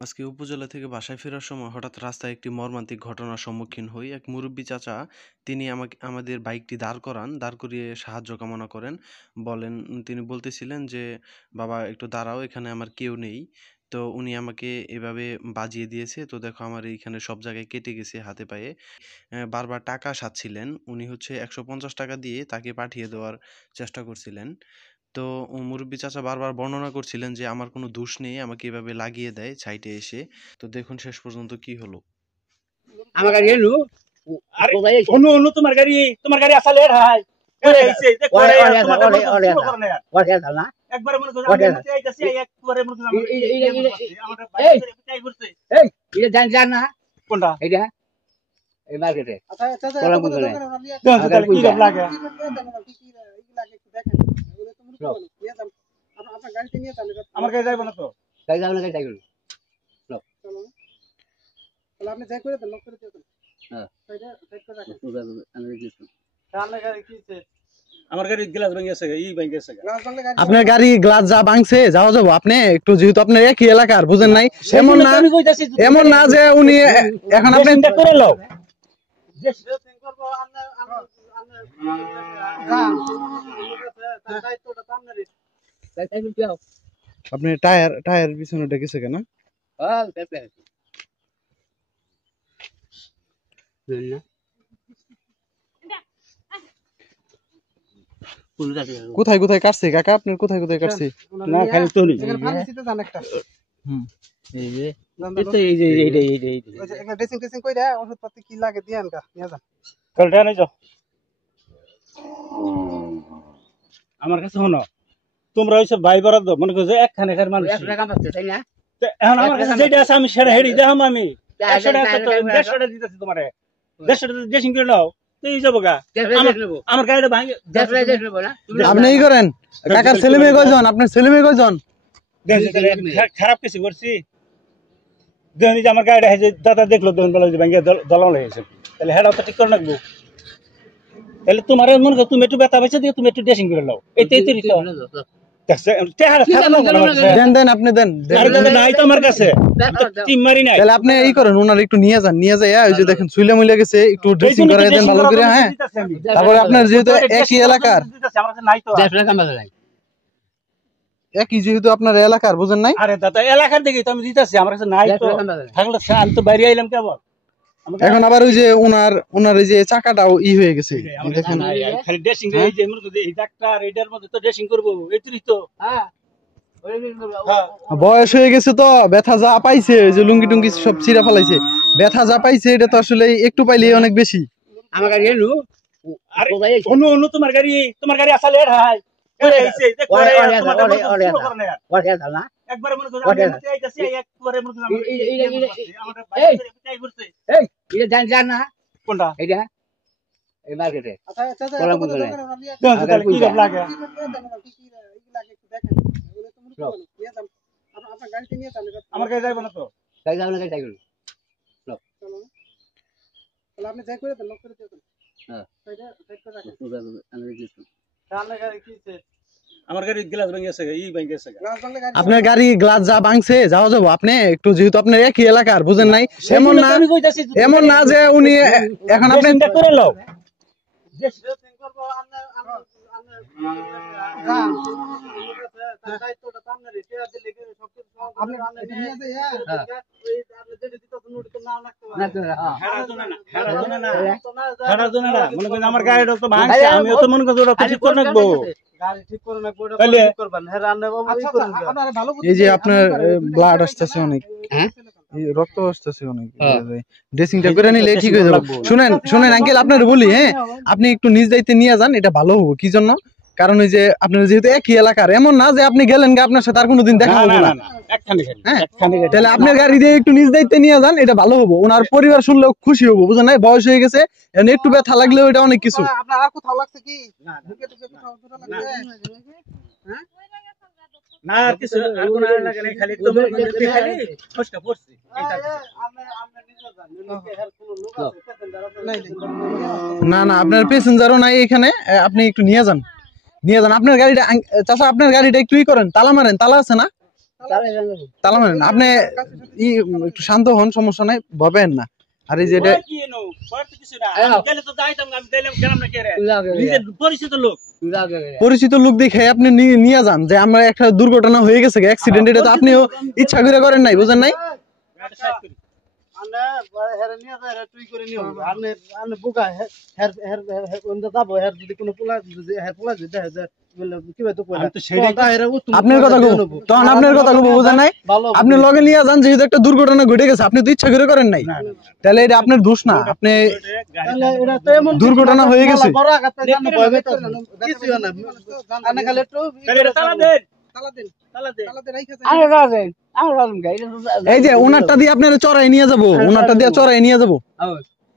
আজকে উপজেলা থেকে বাসায় ফেরার সময় হঠাৎ রাস্তায় একটি মর্মান্তিক ঘটনার সম্মুখীন হই। এক মুরব্বি চাচা তিনি আমাদের বাইকটি দাঁড় করান, দাঁড় করিয়ে সাহায্য কামনা করেন। তিনি বলতেছিলেন যে, "বাবা একটু দাঁড়াও, এখানে আমার কেউ নেই।" তো উনি আমাকে এভাবে বাজিয়ে দিয়েছে। তো দেখো আমার এইখানে সব জায়গায় কেটে গেছে হাতে পায়ে। বারবার টাকা সাধছিলেন। উনি হচ্ছে ৳১৫০ দিয়ে তাকে পাঠিয়ে দেওয়ার চেষ্টা করছিলেন। তো মুরুব্বি চাচা বারবার বর্ণনা করছিলেন যে আমার কোনো দোষ নেই, আমাকে এভাবে লাগিয়ে দেয় সাইডে এসে। তো দেখুন শেষ পর্যন্ত কি হলো। আমার গাড়ি এলো আরে অনু অনু তোমার গাড়ি আসলে হাই এইছে যে করে তোমার ওরে না একবার মনে করো আমি মতে আইতাছি একবারে মনে করো আমার বাইক করে পিটাই করছে এই এটা জান না কোনটা এটা এই মার্কেটে আচ্ছা আচ্ছা কোলা কোন করে কি রকম লাগে আপনার গাড়িতে নিয়ে যান আমার গাড়ি যাইব না তো গাড়ি যাবে না গাড়ি যাইলো তাহলে আপনি যাই করে দেন লক করে দেন। হ্যাঁ সাইডে সাইড করে রাখেন। আমি দিছি আমার গাড়ি কিছে আমার গাড়ি গ্লাস ভেঙে গেছে এই ভেঙে গেছে গ্লাস ভাঙলে গাড়ি আপনার গাড়ি গ্লাস যা ভাঙছে যাওয়া যাবো আপনি একটু যেহেতু আপনার একই এলাকার বুঝেন নাই এমন না যে উনি এখন আপনি চিন্তা করে লও যে সেটিং করব আমরা দায়িত্বটা সামনে তাই যাও আপনি টায়ার পিছনে ডেকেছে কেন হ্যাঁ পেপে না কোন গাড়ি কোথায় কোথায় কাটছে কাকা আপনার কোথায় কোথায় কাটছে না খালি তো নেই এখানে ফার্মেসিতে যান একটা এই যে এই যে ওই যে একটা ড্রেসিং টেসিং কইরা ওষুধপত্র কি লাগে দিয়ান কা নিয়ে যান। কলটা নাই যাও আমার কাছে শোনো তোমরা হইছো ভাই বরাদ্দ মনে করো যে একখানে খার মানুষ 100 টাকা পাচ্ছে তাই না এখন আমার কাছে যেটা আছে আমি সেটা হেডি দেখাম আমি 100 টাকা তো 150 টাকা দিতেছি তোমারে 150 টাকা ড্রেসিং করে নাও তুই যাবো গা আমার গাড়িটা ভাঙে আপনি এই করেন কাকার ছেলে মেয়ে কয়জন আপনার ছেলে মেয়ে কয়জন খারাপ কিছু করছি দেখুন যে আমার গাড়িটা হয়েছে দাদা দেখলো দেখুন বলে যে ভাঙে দলাম লেগেছে তাহলে হেডাও তো ঠিক করে রাখবো তাহলে তোমার মনে করো তুমি একটু ব্যথা পেয়েছে দিয়ে তুমি একটু ড্রেসিং করে নাও এইটাই তো দেন দেন আপনি দেন নাই তো আমার কাছে টিম মারি নাই তাহলে আপনি এই করেন ওনার একটু নিয়ে যান নিয়ে যাই ওই যে দেখেন সুইলে মুইলে গেছে একটু ড্রেসিং করাই দেন ভালো করে হ্যাঁ তারপরে আপনার যেহেতু একই এলাকার নাই তো 100 টাকা পাচ্ছে নাই একই যেহেতু আপনার এলাকার বুঝেন নাই আরে দাদা এলাকার দিকে তো আমি দিতেছি আমার কাছে নাই তো থাকলে আমি তো বাইরে আইলাম কেবল এখন আবার ওই যে ওনার এই যে চাকাটাও হয়ে গেছে দেখেন খালি ড্রেসিং এই যে মনে করো এই ডাক্তার এটার মধ্যে তো ড্রেসিং করব এইতুই তো হ্যাঁ বয়স হয়ে গেছে তো ব্যথা যা পাইছে ওই যে লুঙ্গি টুঙ্গি সব চিরা ফেলাইছে ব্যথা যা পাইছে এটা তো আসলে একটু পাইলেই অনেক বেশি আমার গাড়ি এলো আরে অনু অনু তোমার গাড়ি আসলে হাই এইছে যে করে ওরে না একবার মনে করো আমি মতে আইতাছি একবারে মনে করো আমার বাইক করে পিটাই করছে এই এটা জান না কোনটা এটা এই মার্কেটে আচ্ছা আচ্ছা কোলা কোন করে কি রকম লাগে কি লাগে একটু দেখেন এগুলো তো মনে করেন নিয়ে যান আপনার গাড়িতে নিয়ে যান আমার গাড়ি যাইব না তো গাড়ি যাবে না গাড়ি যাইলো তাহলে আপনি যাই করে দেন লক করে দেন। হ্যাঁ সাইডে সাইড করে রাখেন। আমি দিছি আমার গাড়ি কিছে আমার গাড়ি গ্লাস ভেঙে গেছে এই ভেঙে গেছে গ্লাস ভাঙলে গাড়ি আপনার গাড়ি গ্লাস যা ভাঙছে যাওয়া যাবো আপনি একটু যেহেতু আপনার একই এলাকার বুঝেন নাই এমন না যে উনি এখন আপনি চিন্তা করে লও যে সেটিং করব আমরা দায়িত্বটা সামনে রেখে দিলে সব কিছু আপনি নিয়ে যাই হ্যাঁ ওই আপনি যেটা দিতে নোট তো নাও লাগতে পারে হেডার জন্য না মনে করেন আমার গাড়িটা তো ভাঙছে আমিও তো মনে করি ওটা ঠিক করে রাখবো গাড়ি ঠিক করে না বড় তাহলে ঠিক করবেন হ্যাঁ রান্না বাবু এই করুন আপনারা ভালো এই যে আপনার ব্লাড আসতেছে অনেক হ্যাঁ এই রক্ত আসতেছে অনেক ড্রেসিংটা করে নিলে ঠিক হয়ে যাবে শুনেন আঙ্কেল আপনার বলি হ্যাঁ আপনি একটু নিজ দায়িত্বে নিয়ে যান এটা ভালো হবে কি জন্য কারণ ওই যে আপনার যেহেতু একই এলাকার এমন না যে আপনি গেলেন গা আপনার সাথে আর কোনোদিন দেখা হবে না তাহলে আপনার গাড়ি দিয়ে একটু নিজ দায়িত্বে নিয়ে যান এটা ভালো হবো ওনার পরিবার শুনলেও খুশি হবো বুঝলেন নাই বয়স হয়ে গেছে একটু ব্যথা লাগলেও এটা অনেক কিছু আপনার আর কোথাও লাগছে কি না ঢুকে কোথাও দুটো লাগছে হ্যাঁ না আর কিছু আর কোন আর লাগে না খালি তো খালি ফসকা পড়ছে আমরা নিজে জানি লোকে হেল্প কোনো লোক আছে প্যাসেঞ্জার আছে নাই না আপনার প্যাসেঞ্জারও নাই এখানে আপনি একটু নিয়ে যান আপনার গাড়িটা চাচা আপনার গাড়িটা একটু করেন তালা মারেন তালা আছে না তালা মারেন আপনি একটু শান্ত হন, সমস্যা নাই, ভাবেন না। আর এই যে এটা কি নো কত কিছু না আমি গেলে তো যাইতাম আমি গেলাম না কে রে নিজের পরিচিত লোক পরিচিত লোক দেখে আপনি নিয়ে যান যে আমরা একটা দুর্ঘটনা হয়ে গেছে, অ্যাক্সিডেন্ট, এটা তো আপনিও ইচ্ছা করে করেন নাই, বুঝেন নাই? গাড়ি সাইড করি আনে হেরে নিয়ে যায়, হেরে তুই করে নিও আনে আনে বুকা হের হের হের কোন যাবো, হের যদি কোনো পোলা যদি হের পোলা যদি দেখে যে কি ভাই তো কই আমি তো সেটাই হেরে উত্তম আপনার কথা কব, তখন আপনার কথা কব, বুঝেন নাই? ভালো আপনি লগে নিয়ে যান, যেহেতু একটা দুর্ঘটনা ঘটে গেছে, আপনি তো ইচ্ছা করে করেন নাই, তাহলে এটা আপনার দোষ না। আপনি তাহলে এটা তো এমন দুর্ঘটনা হয়ে গেছে। বড় আঘাত পাই জানো ভয় পাইতো কিছু না আনে খালি একটু তাহলে এটা তালা দেন তালা দেন তালা দেন তালা দেন রাইখা আরে রাজেন আমি রাজেন গাই এই যে ওনারটা দিয়ে আপনারা চড়াই নিয়ে যাবো, ওনারটা দিয়ে চড়াই নিয়ে যাবো।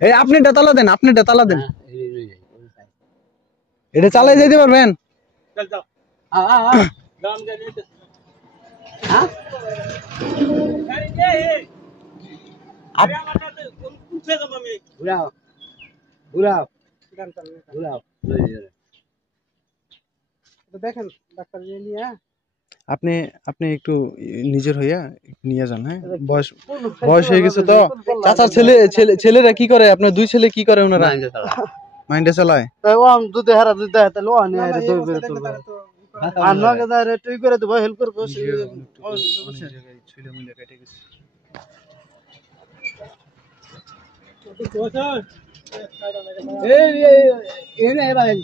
এই আপনিটা তালা দেন, আপনিটা তালা দেন, এটা চালাই যাইতে পারবেন? চল যাও দাম গাড়ি নিতে হ্যাঁ গাড়ি দে আরে আমারটা কোন সে যাবো আমি ঘুরাও ঘুরাও ঘুরাও দেখেন ডাক্তার নিয়ে আপনি আপনি একটু নিজের হইয়া নিয়ে যান। হ্যাঁ, বয়স বয়স হয়ে গেছে তো। চাচার ছেলেরা কি করে, আপনার দুই ছেলে কি করে? ওনারা মাইন্ডে চালায়। তাই ও আম দুধে হারা দুধ দেয় তাহলে ও আনে আরে দুই বের তো আর নগে দারে তুই করে দেব হেল্প করব এই এই এই বাজে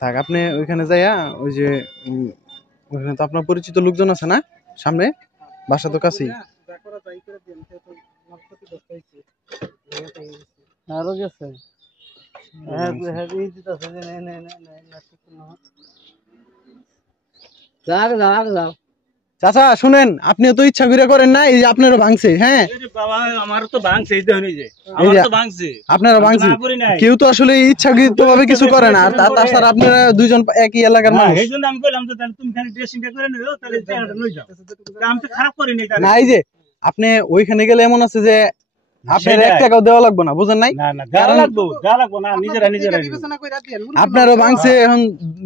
থাক, আপনি ওইখানে যাইয়া ওই যে ওইখানে তো আপনার পরিচিত লোকজন আছে না সামনে, বাসা তো কাছেই। আরো গেছে হ্যাঁ হ্যাঁ এই দিতাছে নে নে নে নে যাও যাও চাচা শুনেন, আপনি তো ইচ্ছা করে করেন না, এই যে আপনারও ভাঙছে। হ্যাঁ আরে বাবা আমারও তো ভাঙছে এই দেখুন এই যে আমারও তো ভাঙছে আপনারা ভাঙছে, না করি নাই কেউ তো আসলে ইচ্ছাকৃত ভাবে কিছু করে না। আর তাছাড়া আপনারা দুইজন একই এলাকার মানুষ। এই জন্য আমি বললাম যে তাহলে তুমি খালি ড্রেসিংটা করে নিও তাহলে জায়গাটা লই যাও আমি তো খারাপ করি নাই না, এই যে আপনি ওইখানে গেলে এমন আছে যে আপনার সেটাই। 1 টাকাও দেওয়া লাগবে না, বুঝেন নাই? না না যা লাগবো না নিজেরা বিবেচনা কইরা দিয়েন আপনারও ভাঙছে, এখন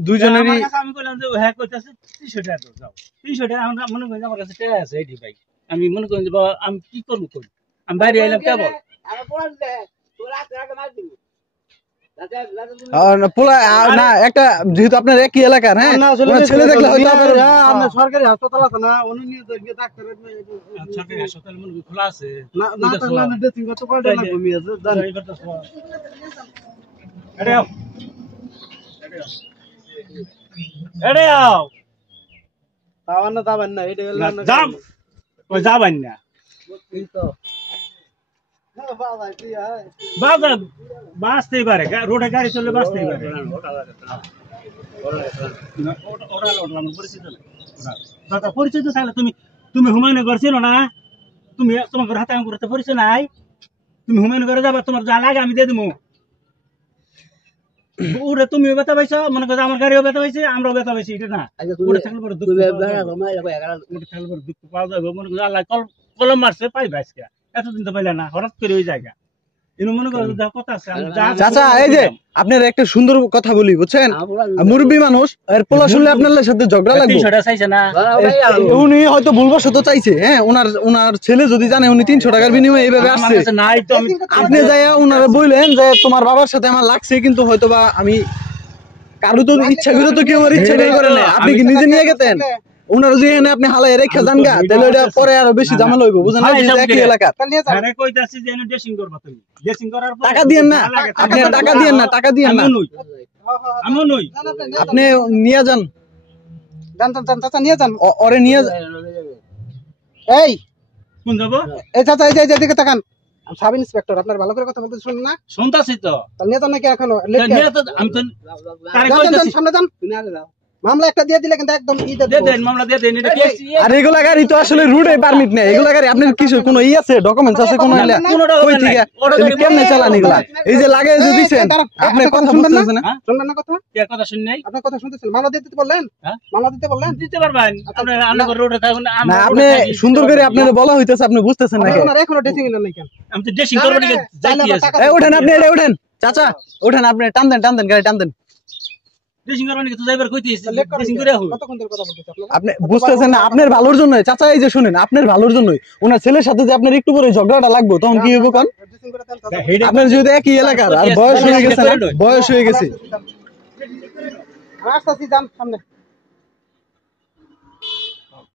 দুইজনেরই। আমার কাছে আমি কইলাম যে হ্যাঁ কইতাছে 300 টাকা দাও যাও 300 টাকা আমরা মনে করি যে আমার কাছে টাকা আছে এইটি ভাই আমি মনে করি যে বাবা আমি কি করব করি আমি বাইরে আইলাম কেবল আমি বল দে তোরা টাকা মার দিবি না একটা, যেহেতু আপনার একই এলাকার, হ্যাঁ, ওনার ছেলে দেখলে হয়তো আপনার সরকারি হাসপাতাল আছে না উনি নিয়ে যান ডাক্তার সরকারি হাসপাতাল মনে করি খোলা আছে না না তাহলে না ড্রেসিং করতে পারবে না ঘুমিয়ে জান এড়ে আও তাওয়ান না যাবেন না এটা হলো না যাম কই যাবেন না তো বাবা কি হয় বাবা বাসতেই পারে রোডে গাড়ি চললে বাসতেই পারে ওরা আমার পরিচিত না দাদা পরিচিত থাকলে তুমি হুমায়ুনগর ছিল না তুমি তোমার হাতে আমার করতে পরিচয় নাই তুমি হুমায়ুনগরে যাবা তোমার যা লাগে আমি দিয়ে দেবো ওরে তুমিও ব্যথা পাইছো মনে করো আমার গাড়িও ব্যথা পাইছে আমরাও ব্যথা পাইছি এটা না ওটা থাকলে পরে দুঃখ পাওয়া যাবে মনে করো আল্লাহ কলম মারছে পাইবে আজকে এতদিন তো পাইলে না হঠাৎ করে ওই জায়গা এর মনে করো যা কথা আছে চাচা, এই যে আপনার একটা সুন্দর কথা বলি, বুঝছেন, মুরব্বী মানুষ, এর পোলা শুনলে আপনার সাথে ঝগড়া লাগবে। 300 টাকা চাইছে না উনি হয়তো ভুলবশত চাইছে, হ্যাঁ, ওনার ছেলে যদি জানে উনি 300 টাকার বিনিময়ে এইভাবে আমার আসছে, কাছে নাই তো আমি আপনি যাইয়া ওনারা বললেন যে তোমার বাবার সাথে আমার লাগছে, কিন্তু হয়তোবা আমি কারো তো ইচ্ছা করে তো কেউ আর ইচ্ছা করে না, আপনি কি নিজে নিয়ে গেতেন? ওনার যদি এনে আপনি হালাই রেখে যান গা, তাহলে এটা পরে আরো বেশি ঝামেলা হইব, বুঝেন না? যেহেতু একই এলাকার। আরে কইতাছি যে এনে ড্রেসিং করবা তুমি ড্রেসিং করার পর টাকা দিয়েন না, আপনি টাকা দিয়েন না, টাকা দিয়েন না, আমি নই আপনি নিয়ে যান, জান জান চাচা নিয়ে যান ওরে নিয়ে এই কোন যাব এই চাচা এই যে এদিকে তাকান সাব ইন্সপেক্টর আপনার ভালো করে কথা বলতে শুনুন না শুনতাছি তো তাহলে নিয়ে যান নাকি এখনো নিয়ে তো আমি তো তারে কইতাছি সামনে যান মামলা একটা দিয়ে দিলে কিন্তু একদম ই দে দেন মামলা দে দেন এটা কেস আর এগুলা গাড়ি তো আসলে রুটে পারমিট নেই, এগুলা গাড়ি আপনার কিছু কোনো ই আছে, ডকুমেন্টস আছে কোনো? কই থেকে কেমনে চালান এগুলা? এই যে লাগে যে দিছেন, আপনি কথা শুনতেছেন না? শুনলেন না কথা কে কথা শুন নাই আপনার কথা শুনতেছেন মামলা দিতে বললেন মামলা দিতে বললেন দিতে পারবেন আপনারা আন্নাগর রোডে থাকুন না, আপনি সুন্দর করে আপনার বলা হইতেছে, আপনি বুঝতেছেন না? আপনার এখনো ড্রেসিং এর নাই কেন আমি তো ড্রেসিং করব না যাইতে আছে এই ওঠেন, আপনি এটা ওঠেন, চাচা ওঠেন, আপনি টান দেন গাড়ি টান দেন, ড্রেসিং করবেন কি? তুই যাইবার কইতিস লেট করেন ড্রেসিং কে? করে আহুন। কতক্ষণ ধরে কথা বলতেছে আপনারা? আপনি বুঝতেছেন না আপনার ভালোর জন্য, চাচা এই যে শুনেন, আপনার ভালোর জন্যই ওনার ছেলের সাথে যে আপনার একটু পরে ঝগড়াটা লাগবে তখন কি হবে কোন? ড্রেসিং করে দেন কথা। হেডে আপনার যেহেতু একই এলাকার আর বয়স হয়ে গেছে না, বয়স হয়ে গেছে। আসতেছি যান সামনে।